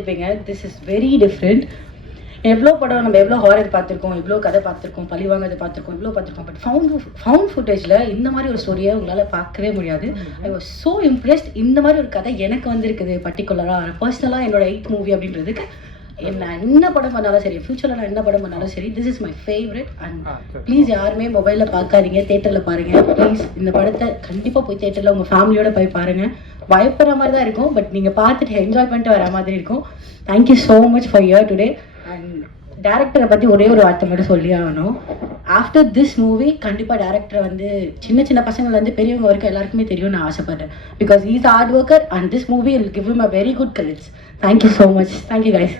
பார்த்துருப்பீங்க. This is very different. எவ்வளோ படம் நம்ம எவ்வளோ ஹாரர் பார்த்துருக்கோம், எவ்வளோ கதை பார்த்துருக்கோம், பழிவாங்கதை பார்த்துருக்கோம், இவ்வளோ பார்த்துருக்கோம். பட் ஃபவுண்ட் ஃபுட்டேஜில் இந்த மாதிரி ஒரு ஸ்டோரியை உங்களால் பார்க்கவே முடியாது. I was so impressed. இந்த மாதிரி ஒரு கதை எனக்கு வந்திருக்குது பர்டிகுலராக. பர்சனலாக என்னோட 8th மூவி அப்படின்றதுக்கு என்ன படம் பண்ணாலும் சரி, ஃபியூச்சரில் நான் என்ன படம் பண்ணாலும் சரி, this is my favourite. And please யாருமே மொபைலில் பார்க்காதீங்க, தேட்டரில் பாருங்கள் ப்ளீஸ். இந்த படத்தை கண்டிப்பாக போய் தேட்டரில் உங்கள் ஃபேமிலியோடு போய் பாருங்கள். பயப்படுற மாதிரி தான் இருக்கும், பட் நீங்கள் பார்த்துட்டு என்ஜாய் பண்ணிட்டு வர மாதிரி இருக்கும். Thank you so much for your today. And டேரக்டரை பற்றி ஒரே ஒரு வார்த்தை மட்டும் சொல்லி ஆகணும். ஆஃப்டர் திஸ் மூவி கண்டிப்பாக டேரக்டரை வந்து சின்ன சின்ன பசங்கள்லேருந்து பெரியவங்க வரைக்கும் எல்லாருக்குமே தெரியும் நான் ஆசைப்பட்றேன். Because is hard worker and this movie will give him a very good credits. Thank you so much. Thank you guys.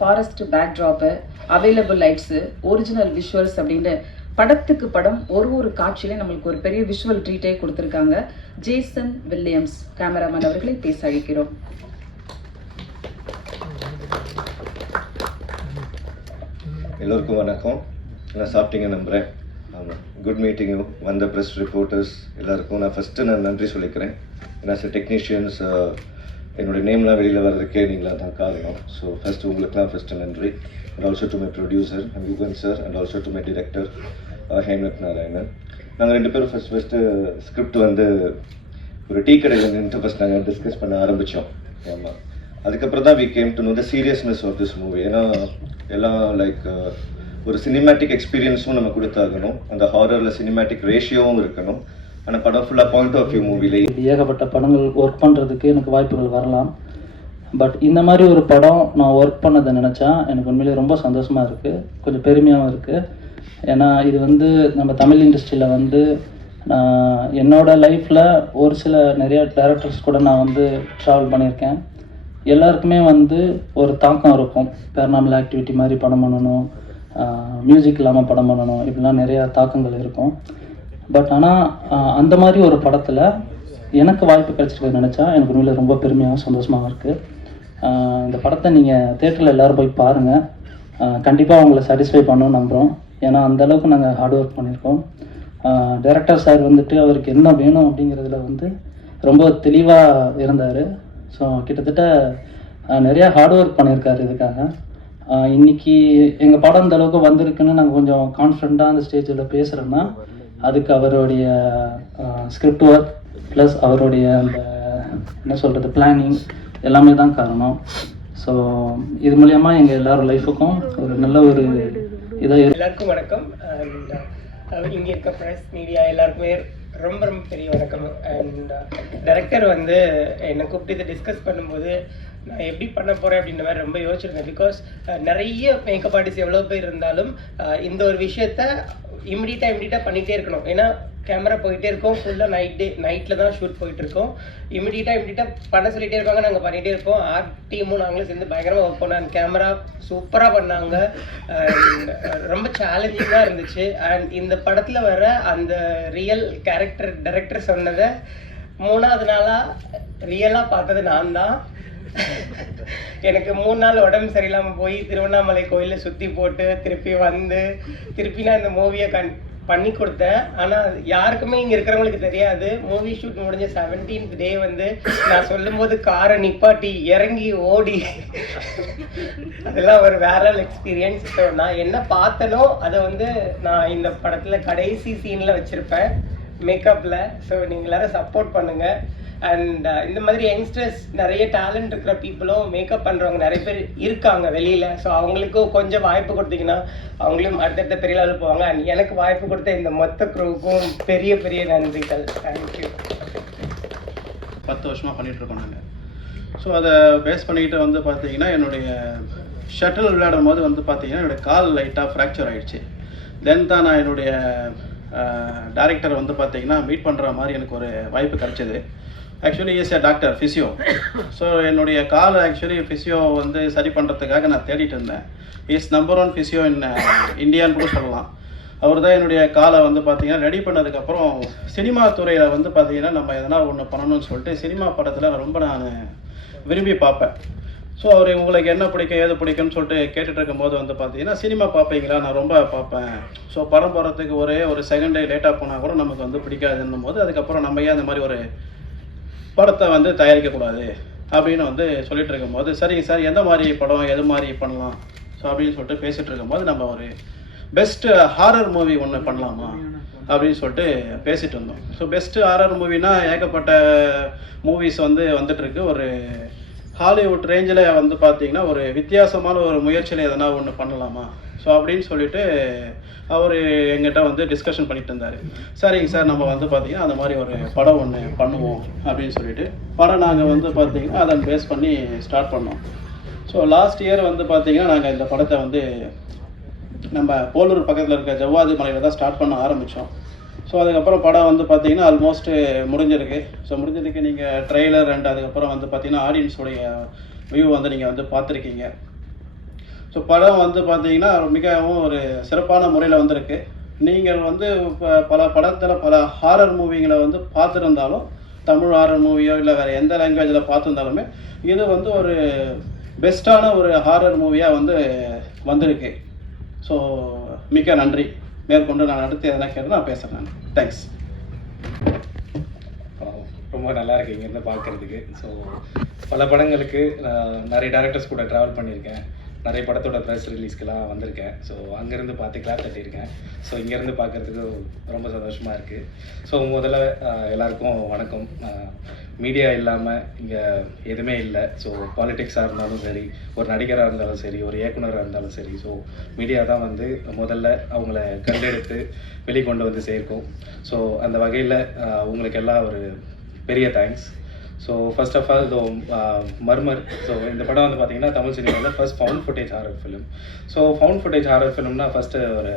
Forest backdrop, available lights, original visuals அப்படின்னு படத்துக்கு படம் ஒரு காட்சியிலே நம்மளுக்கு ஒரு பெரிய விஷுவல் ட்ரீட்டே கொடுத்துருக்காங்க. ஜேசன் வில்லியம்ஸ் கேமராமேன் அவர்களை பேச அழைக்கிறோம். எல்லோருக்கும் வணக்கம். நான் சாப்பிட்டீங்க நம்புகிறேன். ஆமாம், குட் மீட்டிங் யூ. வந்த ப்ரெஸ் ரிப்போர்ட்டர்ஸ் எல்லாருக்கும் நான் நன்றி சொல்லிக்கிறேன். ஏன்னா டெக்னீஷியன்ஸ் என்னுடைய நேம்லாம் வெளியில் வர்றதுக்கே நீங்களாக தான் காரணம். ஸோ ஃபஸ்ட்டு உங்களுக்குலாம் ஃபஸ்ட்டு நன்றி. And also to my producer Yugan sir and also to my director Hemanth Narayanan. நாங்கள் 2 பேரும் ஃபஸ்ட்டு ஸ்கிரிப்ட் வந்து ஒரு டீ கடையில் நின்று ஃபஸ்ட் நாங்கள் டிஸ்கஸ் பண்ண ஆரம்பித்தோம். ஆமாம், அதுக்கப்புறம் தான் we came to know the seriousness of this movie. ஏன்னா எல்லாம் லைக் ஒரு சினிமேட்டிக் எக்ஸ்பீரியன்ஸும் நம்ம கொடுத்தாகணும், அந்த ஹாரரில் சினிமேட்டிக் ரேஷியோவும் இருக்கணும். ஆனால் படம் ஃபுல்லாக பாயிண்ட் ஆஃப் வியூ மூவிலே ஏகப்பட்ட படங்கள் ஒர்க் பண்ணுறதுக்கு எனக்கு வாய்ப்புகள் வரலாம். பட் இந்த மாதிரி ஒரு படம் நான் ஒர்க் பண்ணதை நினச்சா எனக்கு உண்மையிலே ரொம்ப சந்தோஷமாக இருக்குது, கொஞ்சம் பெருமையாகவும் இருக்குது. ஏன்னா இது வந்து நம்ம தமிழ் இண்டஸ்ட்ரியில் வந்து நான் என்னோடய லைஃப்பில் ஒரு சில நிறைய டேரக்டர்ஸ் கூட நான் வந்து ட்ராவல் பண்ணியிருக்கேன். எல்லாருக்குமே வந்து ஒரு தாக்கம் இருக்கும். பேரனாமல் ஆக்டிவிட்டி மாதிரி படம் பண்ணணும், மியூசிக் இல்லாமல் படம் பண்ணணும், இப்படிலாம் நிறையா தாக்கங்கள் இருக்கும். பட் ஆனால் அந்த மாதிரி ஒரு படத்தில் எனக்கு வாய்ப்பு கிடச்சிருக்குன்னு நினச்சா எனக்கு உண்மையில் ரொம்ப பெருமையாக சந்தோஷமாக இருக்குது. இந்த படத்தை நீங்கள் தேட்டரில் எல்லோரும் போய் பாருங்கள். கண்டிப்பாக அவங்கள சாட்டிஸ்ஃபை பண்ணணும்னு நம்புகிறோம். ஏன்னா அந்தளவுக்கு நாங்கள் ஹார்ட் ஒர்க் பண்ணியிருக்கோம். டைரக்டர் சார் வந்துட்டு அவருக்கு என்ன வேணும் அப்படிங்கிறதுல வந்து ரொம்ப தெளிவாக இருந்தார். ஸோ கிட்டத்தட்ட நிறையா ஹார்ட் ஒர்க் பண்ணியிருக்காரு இதுக்காக. இன்றைக்கி எங்கள் படம் இந்த அளவுக்கு வந்திருக்குன்னு நாங்கள் கொஞ்சம் கான்ஃபிடண்ட்டாக அந்த ஸ்டேஜில் பேசுகிறோன்னா அதுக்கு அவருடைய ஸ்கிரிப்ட் ஒர்க் ப்ளஸ் அவருடைய அந்த என்ன சொல்கிறது பிளானிங் எல்லாமே தான் காரணம். ஸோ இது மூலயமா எங்கள் எல்லாரும் லைஃபுக்கும் ஒரு நல்ல ஒரு இதாக எல்லாருக்கும் வணக்கம். அண்ட் இங்கே இருக்க ப்ரெஸ் மீடியா எல்லாருக்குமே ரொம்ப ரொம்ப பெரிய வணக்கம். அண்ட் டைரக்டர் வந்து என்னை கூப்பிட்டு இதை டிஸ்கஸ் பண்ணும்போது நான் எப்படி பண்ண போகிறேன் அப்படின்ற மாதிரி ரொம்ப யோசிச்சிருந்தேன். பிகாஸ் நிறைய மேக்கப் ஆர்டிஸ்ட் எவ்வளோ பேர் இருந்தாலும் இந்த ஒரு விஷயத்த இமிடியட்டாக பண்ணிகிட்டே இருக்கணும். ஏன்னா கேமரா போயிட்டே இருக்கோம், ஃபுல்லாக நைட்டில் தான் ஷூட் போயிட்டுருக்கோம். இமிடியட்டாக பண்ண சொல்லிகிட்டே இருக்காங்க, நாங்கள் பண்ணிகிட்டே இருக்கோம். ஆர்ட் டீமும் நாங்களும் சேர்ந்து பயங்கரமாக ஒர்க் பண்ணோம். கேமரா சூப்பராக பண்ணாங்க, ரொம்ப சேலஞ்சிங்காக இருந்துச்சு. அண்ட் இந்த படத்தில் வர அந்த ரியல் கேரக்டர் டைரக்டர் சொன்னதை 3வது நாளாக ரியலாக பார்த்தது நான் தான். எனக்கு 3 நாள் உடம்பு சரியில்லாமல் போய் திருவண்ணாமலை கோயிலில் சுற்றி போட்டு திருப்பி நான் இந்த மூவியை பண்ணி கொடுத்தேன். ஆனால் யாருக்குமே இங்கே இருக்கிறவங்களுக்கு தெரியாது. மூவி ஷூட் முடிஞ்ச 17th டே வந்து நான் சொல்லும்போது காரை நிப்பாட்டி இறங்கி ஓடி அதெல்லாம் ஒரு வேற எக்ஸ்பீரியன்ஸ். ஸோ நான் என்ன பார்த்தனோ அதை வந்து நான் இந்த படத்தில் கடைசி சீனில் வச்சுருப்பேன் மேக்கப்பில். ஸோ நீங்கள் எல்லாரும் சப்போர்ட் பண்ணுங்கள். அண்ட் இந்த மாதிரி யங்ஸ்டர்ஸ் நிறைய டேலண்ட் இருக்கிற பீப்புளும் மேக்கப் பண்ணுறவங்க நிறைய பேர் இருக்காங்க வெளியில். ஸோ அவங்களுக்கும் கொஞ்சம் வாய்ப்பு கொடுத்தீங்கன்னா அவங்களும் அடுத்தடுத்த பெரிய லெவலில் போவாங்க. அண்ட் எனக்கு வாய்ப்பு கொடுத்த இந்த மொத்த குரூவுக்கும் பெரிய பெரிய நன்றிகள். தேங்க்யூ. 10 வருஷமாக பண்ணிகிட்ருக்கோம் நாங்கள். ஸோ அதை பேஸ் பண்ணிக்கிட்டு வந்து பார்த்தீங்கன்னா என்னுடைய ஷட்டில் விளையாடும் போது வந்து பார்த்தீங்கன்னா என்னுடைய கால் லைட்டாக ஃப்ராக்சர் ஆகிடுச்சு. தென் தான் நான் என்னுடைய டைரக்டர் வந்து பார்த்தீங்கன்னா மீட் பண்ணுற மாதிரி எனக்கு ஒரு வாய்ப்பு கிடச்சிது. Actually is a doctor physio. So என்னுடைய கால் ஆக்சுவலி ஃபிசியோ வந்து சரி பண்ணுறதுக்காக நான் தேடிட்டு இருந்தேன். இஸ் நம்பர் 1 ஃபிசியோ இன் இந்தியான்னு கூட சொல்லலாம். அவர் தான் என்னுடைய காலை வந்து பார்த்தீங்கன்னா ரெடி பண்ணதுக்கப்புறம் சினிமா துறையில் வந்து பார்த்தீங்கன்னா நம்ம எதனா ஒன்று பண்ணணும்னு சொல்லிட்டு சினிமா படத்தில் ரொம்ப நான் விரும்பி பார்ப்பேன். ஸோ அவர் உங்களுக்கு என்ன பிடிக்கும் ஏது பிடிக்கும்னு சொல்லிட்டு கேட்டுட்டு இருக்கும்போது வந்து பார்த்தீங்கன்னா சினிமா பார்ப்பீங்களா, நான் ரொம்ப பார்ப்பேன். ஸோ படம் போகிறதுக்கு ஒரு செகண்ட் டே லேட்டாக போனால் கூட நமக்கு வந்து பிடிக்காதுன்னும் போது அதுக்கப்புறம் நம்ம ஏன் அந்த மாதிரி ஒரு படத்தை வந்து தயாரிக்கக்கூடாது அப்படின்னு வந்து சொல்லிட்டு இருக்கும்போது, சரிங்க சார் எந்த மாதிரி படம் எது மாதிரி பண்ணலாம் ஸோ அப்படின்னு சொல்லிட்டு பேசிகிட்டு இருக்கும்போது, நம்ம ஒரு பெஸ்ட்டு ஹாரர் மூவி ஒன்று பண்ணலாமா அப்படின்னு சொல்லிட்டு பேசிகிட்டு இருந்தோம். ஸோ பெஸ்ட்டு ஹாரர் மூவினா ஏகப்பட்ட மூவிஸ் வந்து வந்துட்டுருக்கு. ஒரு ஹாலிவுட் ரேஞ்சில் வந்து பார்த்திங்கன்னா ஒரு வித்தியாசமான ஒரு முயற்சியில் எதனா ஒன்று பண்ணலாமா ஸோ அப்படின்னு சொல்லிட்டு அவர் எங்கிட்ட வந்து டிஸ்கஷன் பண்ணிட்டு இருந்தார். சரிங்க சார் நம்ம வந்து பார்த்திங்கன்னா அந்த மாதிரி ஒரு படம் ஒன்று பண்ணுவோம் அப்படின்னு சொல்லிட்டு படம் நாங்கள் வந்து பார்த்திங்கன்னா அதை பேஸ் பண்ணி ஸ்டார்ட் பண்ணோம். ஸோ லாஸ்ட் இயர் வந்து பார்த்திங்கன்னா நாங்கள் இந்த படத்தை வந்து நம்ம போலூர் பக்கத்தில் இருக்க ஜவ்வாது மலையில் தான் ஸ்டார்ட் பண்ண ஆரம்பித்தோம். ஸோ அதுக்கப்புறம் படம் வந்து பார்த்திங்கன்னா ஆல்மோஸ்ட்டு முடிஞ்சிருக்கு. ஸோ முடிஞ்சதுக்கு நீங்கள் ட்ரெய்லர் அண்ட் அதுக்கப்புறம் வந்து பார்த்திங்கன்னா ஆடியன்ஸோடைய வியூ வந்து நீங்கள் வந்து பார்த்துருக்கீங்க. ஸோ படம் வந்து பார்த்திங்கன்னா மிகவும் ஒரு சிறப்பான முறையில் வந்திருக்கு. நீங்கள் வந்து இப்போ பல படத்தில் பல ஹாரர் மூவிங்களை வந்து பார்த்துருந்தாலும், தமிழ் ஹாரர் மூவியோ இல்லை வேறு எந்த லாங்குவேஜில் பார்த்துருந்தாலுமே இது வந்து ஒரு பெஸ்ட்டான ஒரு ஹாரர் மூவியாக வந்து வந்திருக்கு. ஸோ மிக்க நன்றி. மேற்கொண்டு நான் அடுத்து எதனா கேட்டு நான் பேசுகிறேன். நான் தேங்க்ஸ். ரொம்ப நல்லா இருக்கு இங்கேருந்து பார்க்குறதுக்கு. ஸோ பல படங்களுக்கு நிறைய டேரக்டர்ஸ் கூட ட்ராவல் பண்ணியிருக்கேன். நிறைய படத்தோட ப்ரெஸ் ரிலீஸ்க்கெலாம் வந்திருக்கேன். ஸோ அங்கேருந்து பார்த்து கிளாப் தட்டியிருக்கேன். ஸோ இங்கேருந்து பார்க்குறதுக்கு ரொம்ப சந்தோஷமாக இருக்குது. ஸோ முதல்ல எல்லாருக்கும் வணக்கம். மீடியா இல்லாமல் இங்கே எதுவுமே இல்லை. ஸோ பாலிடிக்ஸாக இருந்தாலும் சரி, ஒரு நடிகராக இருந்தாலும் சரி, ஒரு இயக்குனராக இருந்தாலும் சரி, ஸோ மீடியா தான் வந்து முதல்ல அவங்கள கண்டெடுத்து வெளிக்கொண்டு வந்து சேர்க்கும். ஸோ அந்த வகையில் உங்களுக்கு எல்லாம் ஒரு பெரிய thanks. So first of all இதோ மர்மர். ஸோ இந்த படம் வந்து பார்த்தீங்கன்னா தமிழ் சினிமாவில் first found footage horror film. So found footage horror ஃபிலிம்னா ஃபஸ்ட்டு ஒரு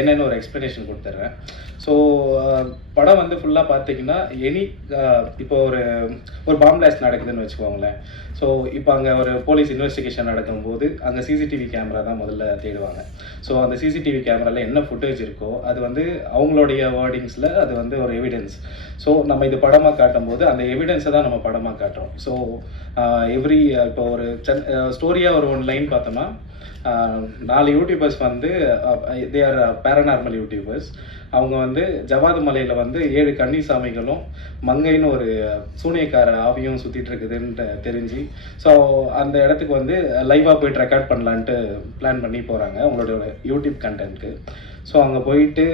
என்னென்னு ஒரு எக்ஸ்ப்ளனேஷன் கொடுத்துட்றேன். ஸோ படம் வந்து ஃபுல்லாக பார்த்தீங்கன்னா இப்போ ஒரு பாம் பிளாஸ்ட் நடக்குதுன்னு வச்சுக்கோங்களேன். ஸோ இப்போ அங்கே ஒரு போலீஸ் இன்வெஸ்டிகேஷன் நடக்கும்போது அங்கே சிசிடிவி கேமரா தான் முதல்ல தேடுவாங்க. ஸோ அந்த சிசிடிவி கேமராவில் என்ன ஃபுட்டேஜ் இருக்கோ அது வந்து அவங்களுடைய வேர்டிங்ஸில் அது வந்து ஒரு எவிடன்ஸ். ஸோ நம்ம இது படமாக காட்டும் போது அந்த எவிடன்ஸை தான் நம்ம படமாக காட்டுறோம். ஸோ இப்போ ஒரு ஸ்டோரியாக ஒரு 1 லைன் பார்த்தோம்னா 4 யூடியூபர்ஸ் வந்து தே ஆர் பேரநார்மல் யூடியூபர்ஸ். அவங்க வந்து ஜவ்வாது மலையில் வந்து 7 கன்னி சாமிகளும் மங்கைன்னு ஒரு சூனியக்கார ஆவியும் சுற்றிட்டு இருக்குதுன்னு தெரிஞ்சு ஸோ அந்த இடத்துக்கு வந்து லைவாக போயிட்டு ரெக்கார்ட் பண்ணலான்ட்டு பிளான் பண்ணி போகிறாங்க அவங்களோட யூடியூப் கண்டென்ட்க்கு. ஸோ அங்கே போயிட்டு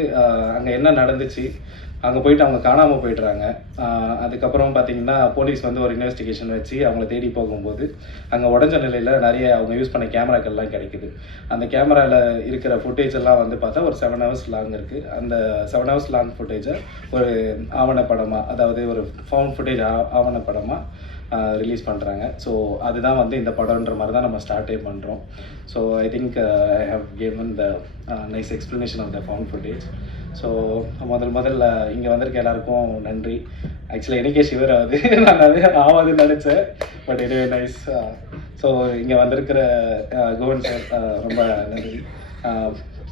அங்கே என்ன நடந்துச்சு, அங்கே போயிட்டு அவங்க காணாமல் போய்ட்றாங்க. அதுக்கப்புறம் பார்த்திங்கன்னா போலீஸ் வந்து ஒரு இன்வெஸ்டிகேஷன் வச்சு அவங்கள தேடி போகும்போது அங்கே உடஞ்ச நிலையில் நிறைய அவங்க யூஸ் பண்ண கேமராக்கள்லாம் கிடைக்குது. அந்த கேமராவில் இருக்கிற ஃபுட்டேஜ் எல்லாம் வந்து பார்த்தா ஒரு 7 hours லாங் இருக்குது. அந்த 7 hours லாங் ஃபுட்டேஜை ஒரு ஆவணப்படமாக, அதாவது ஒரு ஃபவுண்ட் ஃபுட்டேஜ் ஆவணப்படமாக ரிலீஸ் பண்ணுறாங்க. ஸோ அதுதான் வந்து இந்த படம்ன்ற மாதிரி தான் நம்ம ஸ்டார்ட்டே பண்ணுறோம். So I think I have given the nice explanation of the found footage. So முதல்ல இங்கே வந்திருக்க எல்லாருக்கும் நன்றி. ஆக்சுவலாக எனக்கே ஷிவர் ஆகுது, நான் நிறைய ஆகாதுன்னு நினச்சேன். பட் இதுவே நைஸ். ஸோ இங்கே வந்திருக்கிற கோவன் சார் ரொம்ப நன்றி.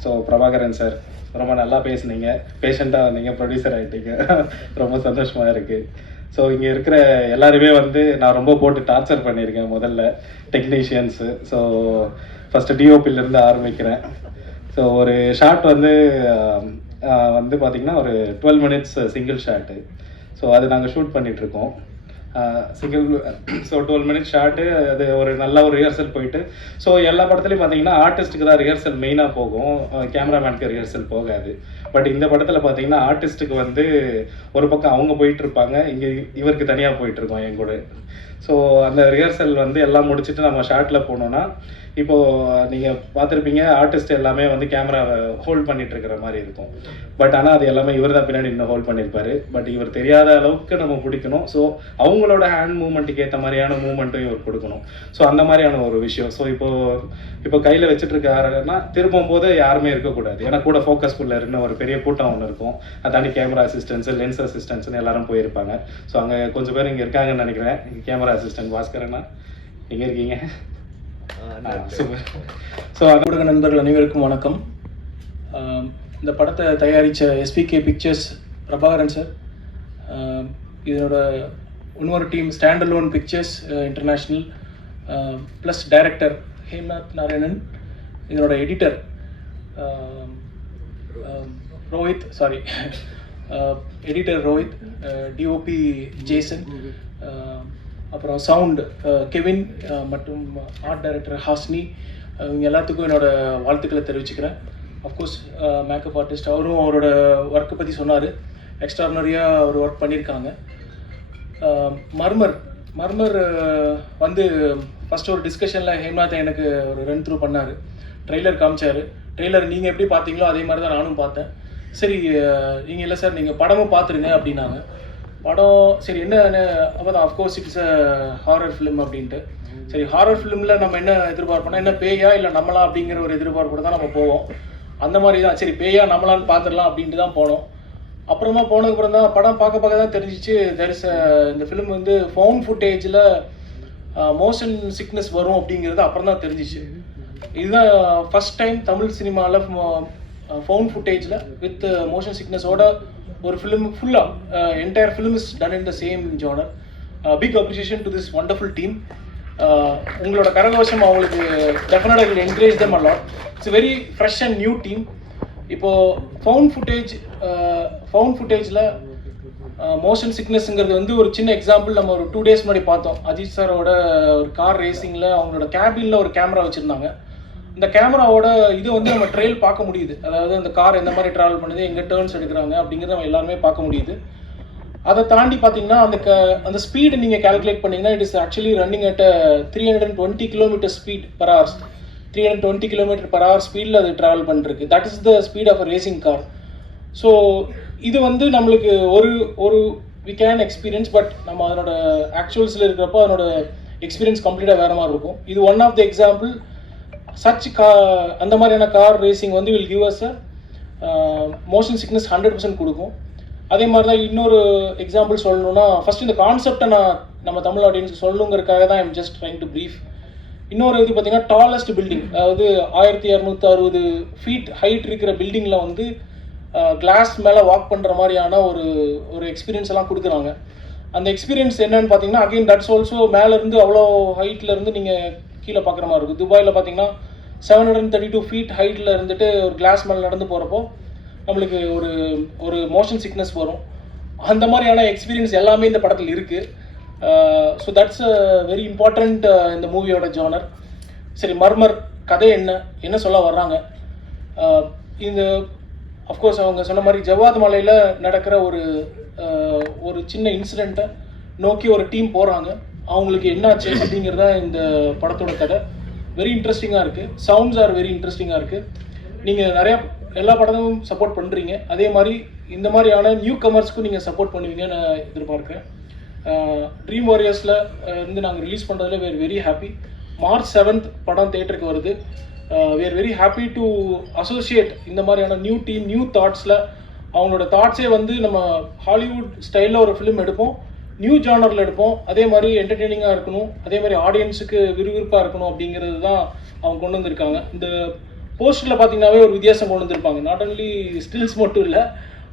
ஸோ பிரபாகரன் சார் ரொம்ப நல்லா பேசுனீங்க, பேஷண்ட்டாக வந்தீங்க, ப்ரொடியூசர் ஆகிட்டீங்க, ரொம்ப சந்தோஷமாக இருக்குது. ஸோ இங்கே இருக்கிற எல்லாருமே வந்து நான் ரொம்ப போட்டு டார்ச்சர் பண்ணியிருக்கேன். முதல்ல டெக்னீஷியன்ஸு. ஸோ ஃபஸ்ட்டு டிஓபிலேருந்து ஆரம்பிக்கிறேன். ஸோ ஒரு ஷாட் வந்து பார்த்திங்கன்னா ஒரு 12 minutes சிங்கிள் ஷாட்டு. ஸோ அது நாங்கள் ஷூட் பண்ணிகிட்ருக்கோம் ஸோ 12 minutes ஷாட்டு. அது ஒரு நல்ல ஒரு ரிஹர்சல் போயிட்டு, ஸோ எல்லா படத்துலையும் பார்த்தீங்கன்னா ஆர்டிஸ்ட்டுக்கு தான் ரிஹர்சல் மெயினாக போகும், கேமராமேனுக்கு ரிஹர்சல் போகாது. பட் இந்த படத்தில் பார்த்தீங்கன்னா ஆர்டிஸ்ட்டுக்கு வந்து ஒரு பக்கம் அவங்க போயிட்டுருப்பாங்க, இங்கே இவருக்கு தனியாக போயிட்டுருக்கோம் என் கூட. ஸோ அந்த ரிஹர்சல் வந்து எல்லாம் முடிச்சுட்டு நம்ம ஷாட்டில் போனோன்னா, இப்போது நீங்கள் பார்த்துருப்பீங்க ஆர்டிஸ்ட் எல்லாமே வந்து கேமராவை ஹோல்ட் பண்ணிட்டு இருக்கிற மாதிரி இருக்கும். பட் ஆனால் அது எல்லாமே இவர் தான் பின்னாடி இன்னும் ஹோல்ட் பண்ணியிருப்பாரு. பட் இவர் தெரியாத அளவுக்கு நம்ம பிடிக்கணும். ஸோ அவங்களோட ஹேண்ட் மூவ்மெண்ட்டுக்கு ஏற்ற மாதிரியான மூவ்மெண்ட்டும் இவர் கொடுக்கணும். ஸோ அந்த மாதிரியான ஒரு விஷயம். ஸோ இப்போ கையில் வச்சுட்டு இருக்காருன்னா திரும்பும் போது யாருமே இருக்கக்கூடாது, ஏன்னா கூட ஃபோக்கஸ்குள்ளே இருந்து ஒரு பெரிய கூட்டம் ஒன்று இருக்கும். அதாண்டி கேமரா அசிஸ்டன்ஸு, லென்ஸ் அசிஸ்டன்ஸ்னு எல்லாரும் போயிருப்பாங்க. ஸோ அங்கே கொஞ்சம் பேர் இங்கே இருக்காங்கன்னு நினைக்கிறேன். கேமரா அசிஸ்டன்ட் பாஸ்கரண்ணா எங்கே இருக்கீங்க? சூப்பர். ஸோ ஊடக நண்பர்கள் அனைவருக்கும் வணக்கம். இந்த படத்தை தயாரித்த எஸ்பிகே பிக்சர்ஸ் பிரபாகரன் சார், இதனோட இன்னொரு team Stand Alone Pictures International, plus director Hemnath Narayanan, இதனோட editor Rohit, editor Rohit, DOP Jason, அப்புறம் சவுண்ட் கெவின் மற்றும் ஆர்ட் டைரக்டர் ஹாஸ்னி, இவங்க எல்லாத்துக்கும் என்னோடய வாழ்த்துக்களை தெரிவிச்சுக்கிறேன். அஃப்கோர்ஸ் மேக்கப் ஆர்டிஸ்ட் அவரும் அவரோட ஒர்க்கை பற்றி சொன்னார். எக்ஸ்ட்ரானரியாக அவர் ஒர்க் பண்ணியிருக்காங்க. மர்மர் வந்து ஃபஸ்ட்டு ஒரு டிஸ்கஷனில் ஹேம்நாத் எனக்கு ஒரு ரன் த்ரூ பண்ணார். ட்ரெய்லர் காமிச்சார். ட்ரெய்லர் நீங்கள் எப்படி பார்த்தீங்களோ அதே மாதிரி தான் நானும் பார்த்தேன். சரி நீங்கள் இல்லை சார் நீங்கள் படமும் பார்த்துருங்க அப்படின்னாங்க. படம் சரி என்ன அப்போ தான் of course it's a horror film அப்படின்ட்டு. சரி ஹாரர் ஃபிலிமில் நம்ம என்ன எதிர்பார்ப்போம்னா என்ன பேயா இல்லை நம்மளா அப்படிங்கிற ஒரு எதிர்பார்ப்போட தான் நம்ம போவோம். அந்த மாதிரி தான் சரி பேயா நம்மளான்னு பார்த்துடலாம் அப்படின்ட்டு தான் போனோம். அப்புறமா போனதுக்கப்புறம் தான் படம் பார்க்க தான் தெரிஞ்சிச்சு இந்த ஃபிலிம் வந்து ஃபவுண்ட் ஃபுட்டேஜில் மோஷன் சிக்னஸ் வரும் அப்படிங்கிறது அப்புறம் தான் தெரிஞ்சிச்சு. இதுதான் ஃபஸ்ட் டைம் தமிழ் சினிமாவில் ஃபவுண்ட் ஃபுட்டேஜில் வித் மோஷன் சிக்னஸோட ஒரு ஃபிலிம் ஃபுல்லாக entire film is done in the same genre. Big appreciation to this wonderful team. உங்களோட கரகோஷம் அவங்களுக்கு டெஃபினட்டாக will encourage them a lot. It's very fresh and new team. இப்போது ஃபவுண்ட் ஃபுட்டேஜில் மோஷன் சிக்னஸ்ங்கிறது வந்து ஒரு சின்ன எக்ஸாம்பிள் நம்ம ஒரு 2 days முன்னாடி பார்த்தோம். அஜித் சாரோட ஒரு கார் ரேசிங்கில் அவங்களோட கேபினில் ஒரு கேமரா வச்சுருந்தாங்க. இந்த கேமராவோட இது வந்து நம்ம ட்ரெயில் பார்க்க முடியுது. அதாவது அந்த கார் எந்த மாதிரி ட்ராவல் பண்ணுது, எங்கே டேர்ன்ஸ் எடுக்கிறாங்க அப்படிங்கிறத நம்ம எல்லாருமே பார்க்க முடியுது. அதை தாண்டி பார்த்தீங்கன்னா அந்த ஸ்பீடு நீங்கள் கால்குலேட் பண்ணிங்கன்னா it is actually running at 320 km speed per hour. 320 km/h ஸ்பீடில் அது ட்ராவல் பண்ணிருக்கு. That is the speed of a racing car. So இது வந்து நம்மளுக்கு ஒரு வி கேன் எக்ஸ்பீரியன்ஸ். பட் நம்ம அதனோட ஆக்சுவல்ஸில் இருக்கிறப்போ அதனோட எக்ஸ்பீரியன்ஸ் கம்ப்ளீட்டாக வேறு மாதிரி இருக்கும். இது ஒன் ஆஃப் த எக்ஸாம்பிள். அந்த மாதிரியான கார் ரேசிங் வந்து will give us motion sickness 100% கொடுக்கும். அதே மாதிரி தான் இன்னொரு எக்ஸாம்பிள் சொல்லணும்னா ஃபஸ்ட் இந்த கான்செப்டை நம்ம தமிழ் ஆடியன்ஸுக்கு சொல்லணுங்கிறதுக்காக தான் I'm just trying to brief. இன்னொரு இது பார்த்தீங்கன்னா டாலஸ்ட் பில்டிங், அதாவது 1260 feet ஹைட் இருக்கிற பில்டிங்கில் வந்து கிளாஸ் மேலே வாக் பண்ணுற மாதிரியான ஒரு எக்ஸ்பீரியன்ஸ் எல்லாம் கொடுக்குறாங்க. அந்த எக்ஸ்பீரியன்ஸ் என்னன்னு பார்த்தீங்கன்னா அகெயின் தட்ஸ் ஆல்சோ மேலேருந்து அவ்வளோ ஹைட்லேருந்து நீங்கள் கீழே பார்க்குற மாதிரி இருக்குது. துபாயில் பார்த்தீங்கன்னா 732 feet ஹைட்டில் இருந்துட்டு ஒரு கிளாஸ் மேலே நடந்து போகிறப்போ நம்மளுக்கு ஒரு மோஷன் சிக்னஸ் வரும். அந்த மாதிரியான எக்ஸ்பீரியன்ஸ் எல்லாமே இந்த படத்தில் இருக்குது. ஸோ தட்ஸ் வெரி இம்பார்ட்டண்ட் இந்த மூவியோட ஜானர். சரி மர்மர் கதை என்ன சொல்ல வர்றாங்க? இந்த அஃப்கோர்ஸ் அவங்க சொன்ன மாதிரி ஜவாத் மலையில் நடக்கிற ஒரு சின்ன இன்சிடெண்ட்டை நோக்கி ஒரு டீம் போகிறாங்க. அவங்களுக்கு என்னாச்சு அப்படிங்கிறதா இந்த படத்தோட கதை. வெரி இன்ட்ரெஸ்டிங்காக இருக்குது. சவுண்ட்ஸ் ஆர் வெரி இன்ட்ரெஸ்டிங்காக இருக்குது. நீங்கள் எல்லா படமும் சப்போர்ட் பண்ணுறீங்க. அதே மாதிரி இந்த மாதிரியான நியூ கமர்ஸ்க்கும் நீங்கள் சப்போர்ட் பண்ணுவீங்கன்னு நான் எதிர்பார்க்குறேன். ட்ரீம் வாரியர்ஸில் இருந்து நாங்கள் ரிலீஸ் பண்ணுறதுல we are very happy. March 7th படம் தேட்டருக்கு வருது. we are very happy to associate இந்த மாதிரியான நியூ டீம் நியூ தாட்ஸில். அவங்களோட தாட்ஸே வந்து நம்ம ஹாலிவுட் ஸ்டைலில் ஒரு ஃபிலிம் எடுப்போம், நியூ ஜானரில் எடுப்போம், அதே மாதிரி என்டர்டெய்னிங்காக இருக்கணும், அதே மாதிரி ஆடியன்ஸுக்கு விறுவிறுப்பாக இருக்கணும் அப்படிங்கிறது தான் அவங்க கொண்டு வந்திருக்காங்க. இந்த போஸ்டரில் பார்த்தீங்கன்னாவே ஒரு வித்தியாசம் கொண்டு வந்திருப்பாங்க. நாட் ஒன்லி ஸ்டில்ஸ் மட்டும் இல்லை,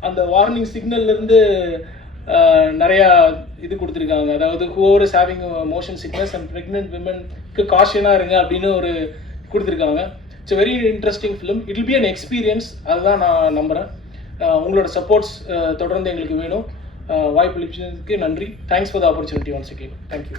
அந்த வார்னிங் சிக்னல்லேருந்து நிறையா இது கொடுத்துருக்காங்க. அதாவது whoever is having motion sickness and pregnant womenக்கு காஷனாக இருங்க அப்படின்னு ஒரு கொடுத்துருக்காங்க. It's very interesting film. It will be an experience. அதுதான் நான் நம்புகிறேன். உங்களோட சப்போர்ட்ஸ் தொடர்ந்து எங்களுக்கு வேணும். வாய்ப்பு அளிச்சதுக்கு நன்றி. Thanks for the opportunity once again. Thank you.